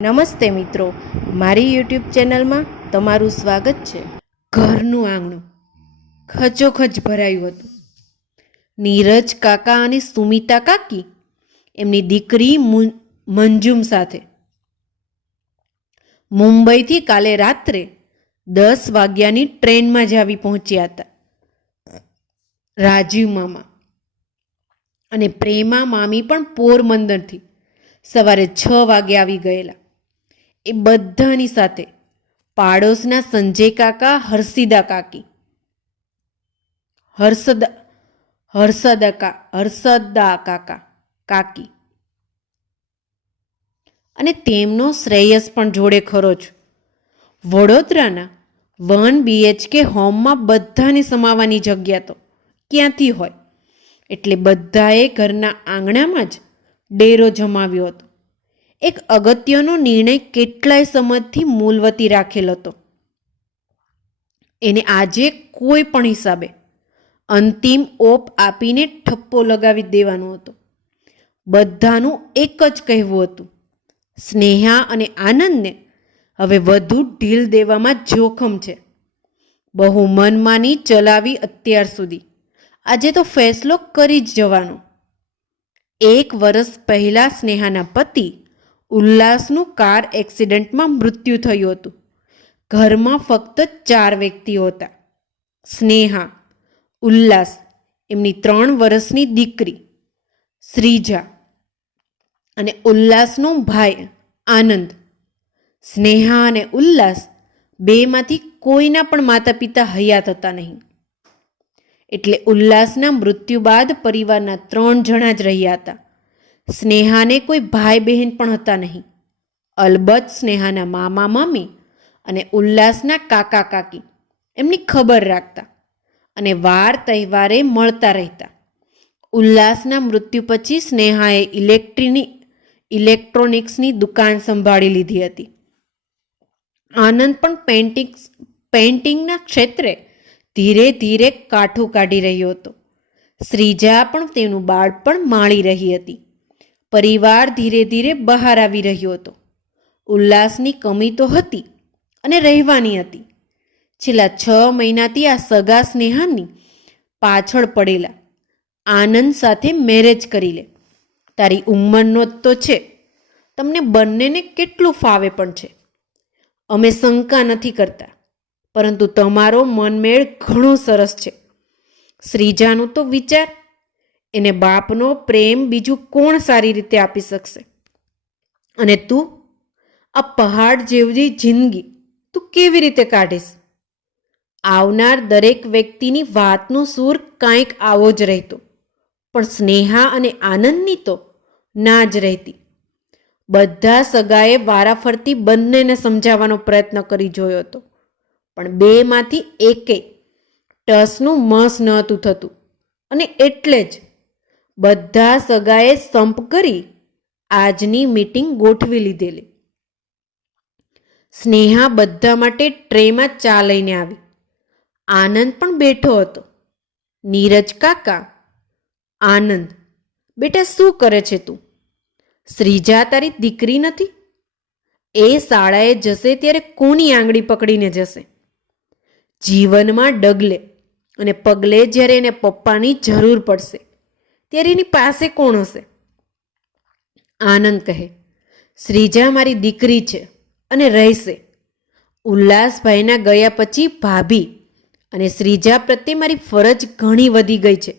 નમસ્તે મિત્રો, મારી યુટ્યુબ ચેનલમાં તમારું સ્વાગત છે. ઘરનું આંગણું ખચોખચ ભરાયું હતું. નીરજ કાકા અને સુમિતા કાકી એમની દીકરી મંજુમ સાથે મુંબઈથી કાલે રાત્રે 10 વાગ્યાની ટ્રેનમાં જ આવી પહોંચ્યા હતા. રાજીવ મામા અને પ્રેમા મામી પણ પોરબંદરથી સવારે 6 વાગે આવી ગયેલા. એ બધાની સાથે પાડોશના સંજય કાકા, હર્ષદા કાકા કાકી અને તેમનો શ્રેયસ પણ જોડે ખરો જ. વડોદરાના 1 BHK હોમમાં બધાને સમાવાની જગ્યા તો ક્યાંથી હોય, એટલે બધાએ ઘરના આંગણામાં જ ડેરો જમાવ્યો હતો. એક અગત્યનો નિર્ણય કેટલાય સમયથી મૂલવતી રાખેલ હતો. એને આજે કોઈ પણ હિસાબે અંતિમ ઓપ આપીને ઠપ્પો લગાવી દેવાનો હતો. બધાનું એક જ કહેવું હતું, સ્નેહા અને આનંદને હવે વધુ ઢીલ દેવામાં જોખમ છે. બહુ મનમાની ચલાવી અત્યાર સુધી, આજે તો ફેસલો કરી જ જવાનો. 1 વર્ષ પહેલા સ્નેહાના પતિ ઉલ્લાસનું કાર એક્સિડન્ટમાં મૃત્યુ થયું હતું. ઘરમાં ફક્ત 4 વ્યક્તિઓ હતા: સ્નેહા, ઉલ્લાસ, એમની 3 વર્ષની દીકરી શ્રીજા અને ઉલ્લાસનો ભાઈ આનંદ. સ્નેહા અને ઉલ્લાસ બેમાંથી કોઈના પણ માતા પિતા હયાત હતા નહીં, એટલે ઉલ્લાસના મૃત્યુ બાદ પરિવારના 3 જણા જ રહ્યા હતા. સ્નેહાને કોઈ ભાઈ બહેન પણ હતા નહીં. અલબત્ત સ્નેહાના મામા મામી અને ઉલ્લાસના કાકા કાકી એમની ખબર રાખતા અને વાર તહેવારે મળતા રહેતા. ઉલ્લાસના મૃત્યુ પછી સ્નેહાએ ઇલેક્ટ્રોનિક્સની દુકાન સંભાળી લીધી હતી. આનંદ પણ પેઇન્ટિંગના ક્ષેત્રે ધીરે ધીરે કાઠું કાઢી રહ્યો હતો. શ્રીજા પણ તેનું બાળપણ માણી રહી હતી. પરિવાર ધીરે ધીરે બહાર આવી રહ્યો હતો. ઉલ્લાસની કમી તો હતી અને રહેવાની હતી. છેલ્લા 6 મહિનાથી આ સગા સ્નેહાની પાછળ પડેલા. આનંદ સાથે મેરેજ કરી લે, તારી ઉંમરનો જ તો છે, તમને બંનેને કેટલું ફાવે પણ છે. અમે શંકા નથી કરતા, પરંતુ તમારો મનમેળ ઘણો સરસ છે. શ્રીજાનું તો વિચાર, એને બાપનો પ્રેમ બીજું કોણ સારી રીતે આપી શકશે? અને તું, આ પહાડ જેવી જિંદગી તું કેવી રીતે કાઢીશ? આવનાર દરેક વ્યક્તિની વાતનો સૂર કાંઈક આવો જ રહેતો, પણ સ્નેહા અને આનંદની તો ના જ રહેતી. બધા સગાએ વારાફરતી બંનેને સમજાવવાનો પ્રયત્ન કરી જોયો હતો, પણ બેમાંથી એકે ટસનું મસ નહોતું થતું. અને એટલે જ બધા સગાએ સંપ કરી આજની મીટિંગ ગોઠવી લીધેલી. સ્નેહા બધા માટે ટ્રેમાં ચા લઈને આવી. આનંદ પણ બેઠો હતો. નીરજ કાકા, આનંદ, બેટા શું કરે છે તું? શ્રીજા તારી દીકરી નથી? એ શાળાએ જશે ત્યારે કોની આંગળી પકડીને જશે? જીવનમાં ડગલે અને પગલે જ્યારે એને પપ્પાની જરૂર પડશે ત્યારે એની પાસે કોણ હશે? આનંદ કહે, શ્રીજા મારી દીકરી છે અને રહેશે. ઉલ્લાસભાઈના ગયા પછી ભાભી અને શ્રીજા પ્રત્યે મારી ફરજ ઘણી વધી ગઈ છે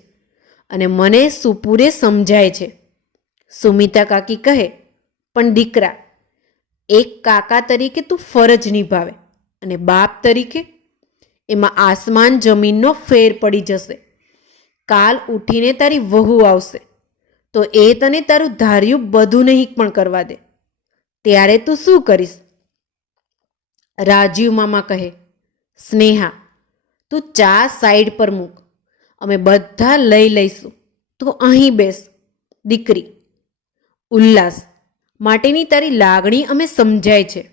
અને મને સુપૂરે સમજાય છે. સુમિતા કાકી કહે, પણ દીકરા, એક કાકા તરીકે તું ફરજ નિભાવે અને બાપ તરીકે, એમાં આસમાન જમીનનો ફેર પડી જશે. કાલ ઉઠીને તારી વહુ આવશે તો એ તને તારું ધાર્યું બધું નહીં પણ કરવા દે, ત્યારે તું શું કરીશ? રાજીવ મામા કહે, સ્નેહા, તું ચા સાઈડ પર મૂક, અમે બધા લઈ લઈશું, તું અહીં બેસ. દીકરી, ઉલ્લાસ માટેની તારી લાગણી અમે સમજાય છે,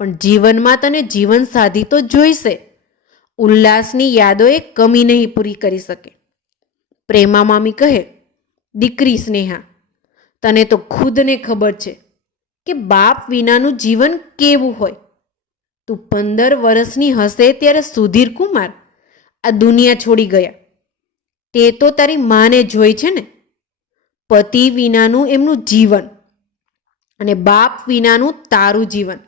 પણ જીવનમાં તને જીવન સાથી તો જોઈશે. ઉલ્લાસની યાદોએ કમી નહીં પૂરી કરી શકે. પ્રેમા મામી કહે, દીકરી સ્નેહા, તને તો ખુદને ખબર છે કે બાપ વિનાનું જીવન કેવું હોય. તું 15 વર્ષની હશે ત્યારે સુધીર કુમાર આ દુનિયા છોડી ગયા. તે તો તારી માને જોઈ છે ને. પતિ વિનાનું એમનું જીવન અને બાપ વિનાનું તારું જીવન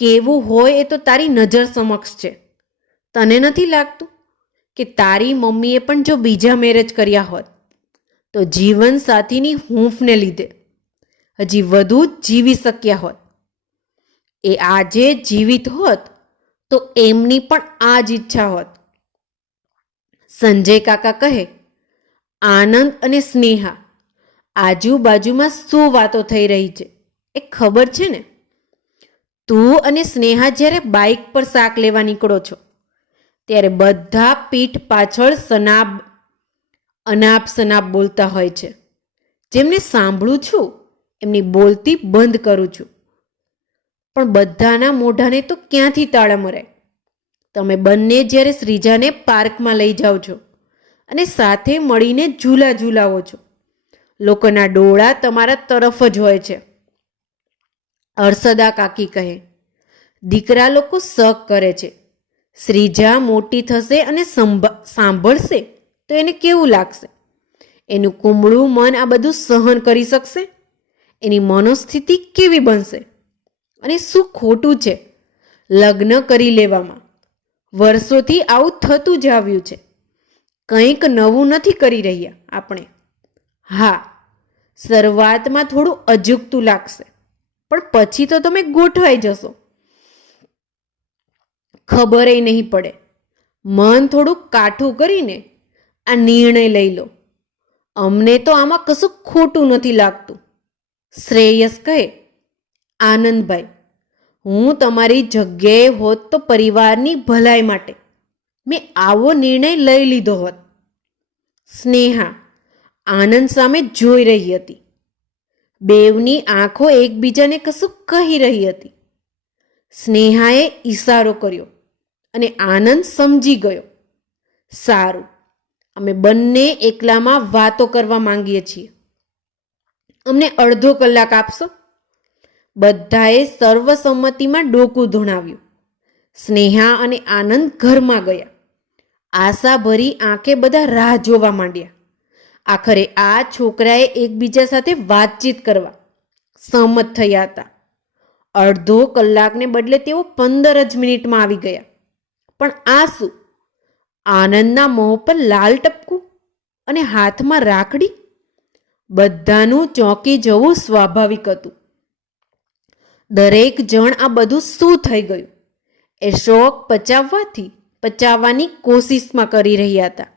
કેવું હોય એ તો તારી નજર સમક્ષ છે. તને નથી લાગતું કે તારી મમ્મીએ પણ જો બીજા મેરેજ કર્યા હોત તો જીવન સાથીની હૂંફને લીધે હજી વધુ જીવી શક્યા હોત? એ આજે જીવિત હોત તો એમની પણ આ જ ઈચ્છા હોત. સંજય કાકા કહે, આનંદ અને સ્નેહા આજુબાજુમાં શું વાતો થઈ રહી છે એ ખબર છે ને? તું અને સ્નેહા જ્યારે બાઇક પર શાક લેવા નીકળો છો ત્યારે બધા પીઠ પાછળ અનાપ શનાપ બોલતા હોય છે. જેમને સાંભળું છું એમની બોલતી બંધ કરું છું. પણ બધાના મોઢાને તો ક્યાંથી તાળા મરાય? તમે બંને જ્યારે શ્રીજાને પાર્કમાં લઈ જાઓ છો અને સાથે મળીને ઝૂલા ઝૂલાવો છો, લોકોના ડોળા તમારા તરફ જ હોય છે. હર્ષદા કાકી કહે, દીકરા લોકો શક કરે છે. શ્રીજા મોટી થશે અને સાંભળશે તો એને કેવું લાગશે? એનું કુમળું મન આ બધું સહન કરી શકશે? એની મનોસ્થિતિ કેવી બનશે? અને શું ખોટું છે લગ્ન કરી લેવામાં? વર્ષોથી આવું થતું જ આવ્યું છે. કંઈક નવું નથી કરી રહ્યા આપણે. હા, શરૂઆતમાં થોડું અજુગતું લાગશે, પણ પછી તો તમે ગોઠવાઈ જશો. ખબર નહીં પડે. મન થોડું કાઠું કરીને આ નિર્ણય લઈ લો. અમને તો આમાં કશું ખોટું નથી લાગતું. શ્રેયસ કહે, આનંદભાઈ, હું તમારી જગ્યાએ હોત તો પરિવારની ભલાઈ માટે મેં આવો નિર્ણય લઈ લીધો હોત. સ્નેહા આનંદ સામે જોઈ રહી હતી. બેવની આંખો એકબીજાને કશું કહી રહી હતી. સ્નેહાએ ઈશારો કર્યો અને આનંદ સમજી ગયો. સારું, અમે બંને એકલામાં વાતો કરવા માંગીએ છીએ. અમને અડધો કલાક આપશો? બધાએ સર્વસંમતિમાં ડોકું ધૂણાવ્યું. સ્નેહા અને આનંદ ઘરમાં ગયા. આશાભરી આંખે બધા રાહ જોવા માંડ્યા. આખરે આ છોકરાએ એકબીજા સાથે વાતચીત કરવા સહમત થયા હતા. અડધો કલાકને બદલે તેઓ 15 જ મિનિટમાં આવી ગયા. પણ આ શું? આનંદના મોં પર લાલ ટપકું અને હાથમાં રાખડી. બધાનું ચોંકી જવું સ્વાભાવિક હતું. દરેક જણ આ બધું શું થઈ ગયું એ શોક પચાવવાની કોશિશમાં કરી રહ્યા હતા.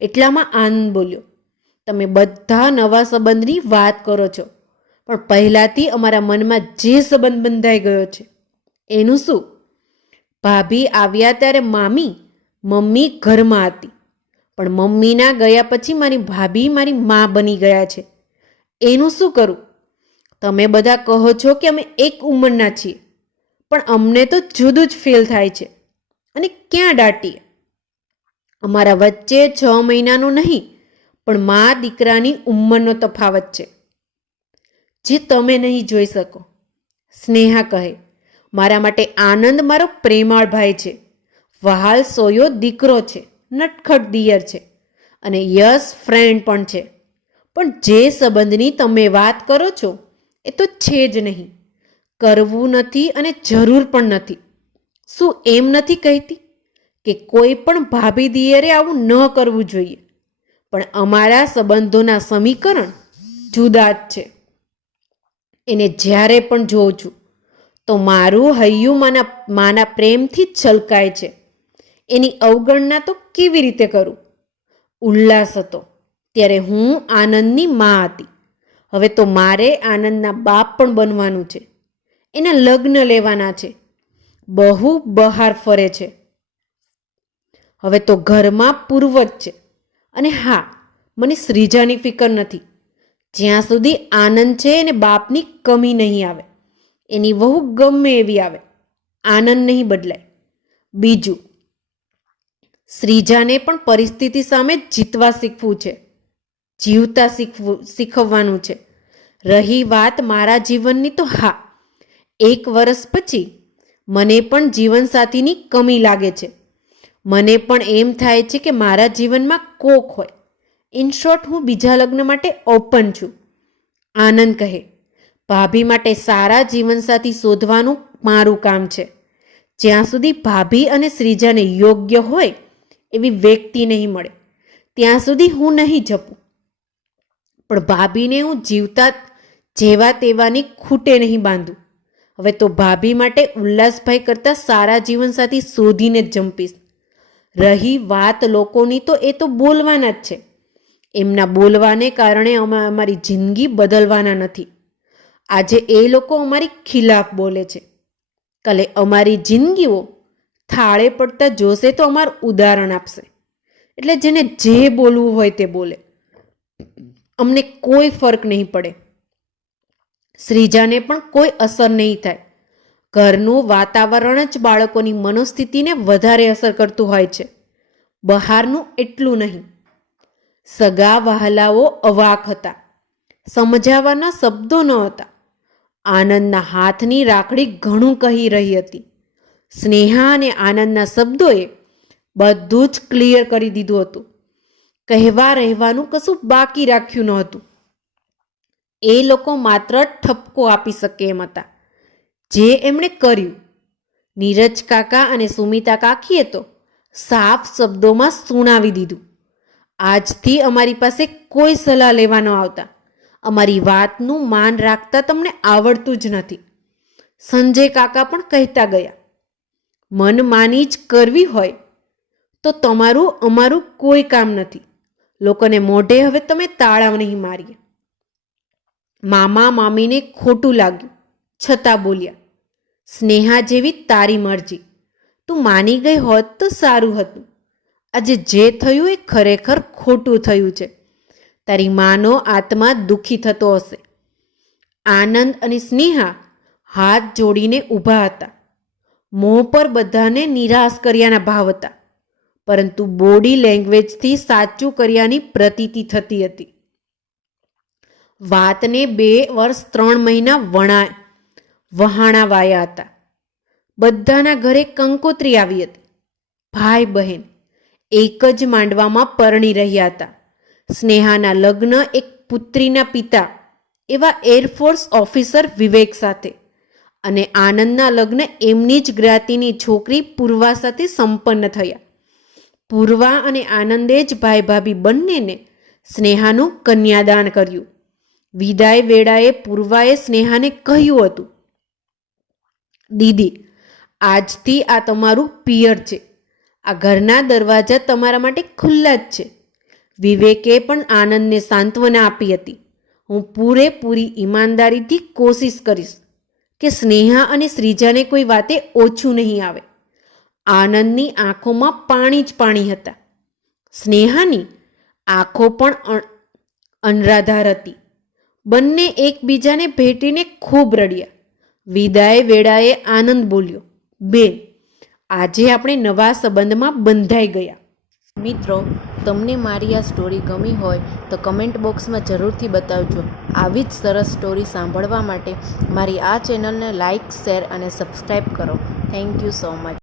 એટલામાં આનંદ બોલ્યો, તમે બધા નવા સંબંધની વાત કરો છો, પણ પહેલાથી અમારા મનમાં જે સંબંધ બંધાઈ ગયો છે એનું શું? ભાભી આવ્યા ત્યારે મમ્મી ઘરમાં હતી, પણ મમ્મીના ગયા પછી મારી ભાભી મારી મા બની ગયા છે. એનું શું કરું? તમે બધા કહો છો કે અમે એક ઉંમરના છીએ, પણ અમને તો જુદું જ ફીલ થાય છે. અને ક્યાં દાટીએ? અમારા વચ્ચે 6 મહિનાનું નહીં પણ મા દીકરાની ઉંમરનો તફાવત છે, જે તમે નહીં જોઈ શકો. સ્નેહા કહે, મારા માટે આનંદ મારો પ્રેમાળ ભાઈ છે, વહાલ સોયો દીકરો છે, નટખટ દિયર છે અને યસ ફ્રેન્ડ પણ છે. પણ જે સંબંધની તમે વાત કરો છો એ તો છે જ નહીં, કરવું નથી અને જરૂર પણ નથી. શું એમ નથી કહેતી કે કોઈ પણ ભાભી દિયરે આવું ન કરવું જોઈએ? પણ અમારા સંબંધોના સમીકરણ જુદા જ છે. એને જ્યારે પણ જોઉં છું તો મારું હૈયું માના પ્રેમથી જ છલકાય છે. એની અવગણના તો કેવી રીતે કરું? ઉલ્લાસ હતો ત્યારે હું આનંદની મા હતી. હવે તો મારે આનંદના બાપ પણ બનવાનું છે. એના લગ્ન લેવાના છે. બહુ બહાર ફરે છે. હવે તો ઘરમાં પૂર્વજ છે. અને હા, મને શ્રીજાની ફિકર નથી. જ્યાં સુધી આનંદ છે એને બાપની કમી નહીં આવે. એની વહુ ગમે એવી આવે, આનંદ નહીં બદલાય. બીજું, શ્રીજાને પણ પરિસ્થિતિ સામે જીતવા શીખવું છે, જીવતા શીખવવાનું છે. રહી વાત મારા જીવનની, તો હા, 1 વર્ષ પછી મને પણ જીવનસાથીની કમી લાગે છે. મને પણ એમ થાય છે કે મારા જીવનમાં કોક હોય. ઇન શોર્ટ, હું બીજા લગ્ન માટે ઓપન છું. આનંદ કહે, ભાભી માટે સારા જીવનસાથી શોધવાનું મારું કામ છે. જ્યાં સુધી ભાભી અને શ્રીજાને યોગ્ય હોય એવી વ્યક્તિ નહીં મળે ત્યાં સુધી હું નહીં જપું. પણ ભાભીને હું જીવતા જેવા તેવાની ખૂટે નહીં બાંધું. હવે તો ભાભી માટે ઉલ્લાસભાઈ કરતાં સારા જીવનસાથી શોધીને જ જંપીશ. રહી વાત લોકોની, તો એ તો બોલવાના જ છે. એમના બોલવાને કારણે અમે અમારી જિંદગી બદલવાના નથી. આજે એ લોકો અમારી ખિલાફ બોલે છે, કાલે અમારી જિંદગીઓ થાળે પડતા જોશે તો અમારું ઉદાહરણ આપશે. એટલે જેને જે બોલવું હોય તે બોલે, અમને કોઈ ફરક નહીં પડે. શ્રીજાને પણ કોઈ અસર નહીં થાય. ઘરનું વાતાવરણ જ બાળકોની મનોસ્થિતિને વધારે અસર કરતું હોય છે, બહારનું એટલું નહીં. સગા વહાલાઓ અવાક હતા. સમજાવવાના શબ્દો ન હતા. આનંદના હાથની રાખડી ઘણું કહી રહી હતી. સ્નેહા અને આનંદના શબ્દોએ બધું જ ક્લિયર કરી દીધું હતું. કહેવા રહેવાનું કશું બાકી રાખ્યું ન હતું. એ લોકો માત્ર ઠપકો આપી શકે એમ હતા. જે એમણે કર્યું, નીરજ કાકા અને સુમિતા કાકીએ તો સાફ શબ્દોમાં સુણાવી દીધું. આજથી અમારી પાસે કોઈ સલાહ લેવા ન આવતા. અમારી વાતનું માન રાખતા તમને આવડતું જ નથી. સંજય કાકા પણ કહેતા ગયા, મનમાની જ કરવી હોય તો તમારું અમારું કોઈ કામ નથી. લોકોને મોઢે હવે તમે તાળા નહીં મારીએ. મામા મામીને ખોટું લાગ્યું છતાં બોલ્યા, સ્નેહા જેવી તારી મરજી, તું માની ગઈ હોત તો સારું હતું. આજે જે થયું એ ખરેખર ખોટું થયું છે. તારી માનો આત્મા દુઃખી થતો હશે. આનંદ અને સ્નેહા હાથ જોડીને ઊભા હતા. મોં પર બધાને નિરાશ કર્યાના ભાવ હતા, પરંતુ બોડી લેંગ્વેજથી સાચું કર્યાની પ્રતીતિ થતી હતી. વાતને 2 વર્ષ 3 મહિના વહાણાવાયા હતા. બધાના ઘરે કંકોત્રી આવી હતી. ભાઈ બહેન એક જ માંડવામાં પરણી રહ્યા હતા. સ્નેહાના લગ્ન એક પુત્રીના પિતા એવા એરફોર્સ ઓફિસર વિવેક સાથે, અને આનંદના લગ્ન એમની જ જ્ઞાતિની છોકરી પૂર્વા સાથે સંપન્ન થયા. પૂર્વા અને આનંદે જ ભાઈ ભાભી બંનેને સ્નેહાનું કન્યાદાન કર્યું. વિદાય વેળાએ પૂર્વાએ સ્નેહાને કહ્યું હતું, દીદી, આજથી આ તમારું પિયર છે. આ ઘરના દરવાજા તમારા માટે ખુલ્લા જ છે. વિવેકે પણ આનંદને સાંત્વના આપી હતી. હું પૂરેપૂરી ઈમાનદારીથી કોશિશ કરીશ કે સ્નેહા અને શ્રીજાને કોઈ વાતે ઓછું નહીં આવે. આનંદની આંખોમાં પાણી જ પાણી હતા. સ્નેહાની આંખો પણ અનરાધાર હતી. બંને એકબીજાને ભેટીને ખૂબ રડ્યા. વિદાય વેળાએ આનંદ બોલ્યો, બેન, આજે આપણે નવા સંબંધમાં બંધાઈ ગયા. મિત્રો, તમને મારી આ સ્ટોરી ગમી હોય તો કમેન્ટ બોક્સમાં જરૂરથી બતાવજો. આવી જ સરસ સ્ટોરી સાંભળવા માટે મારી આ ચેનલને લાઇક, શેર અને સબસ્ક્રાઈબ કરો. Thank you so much.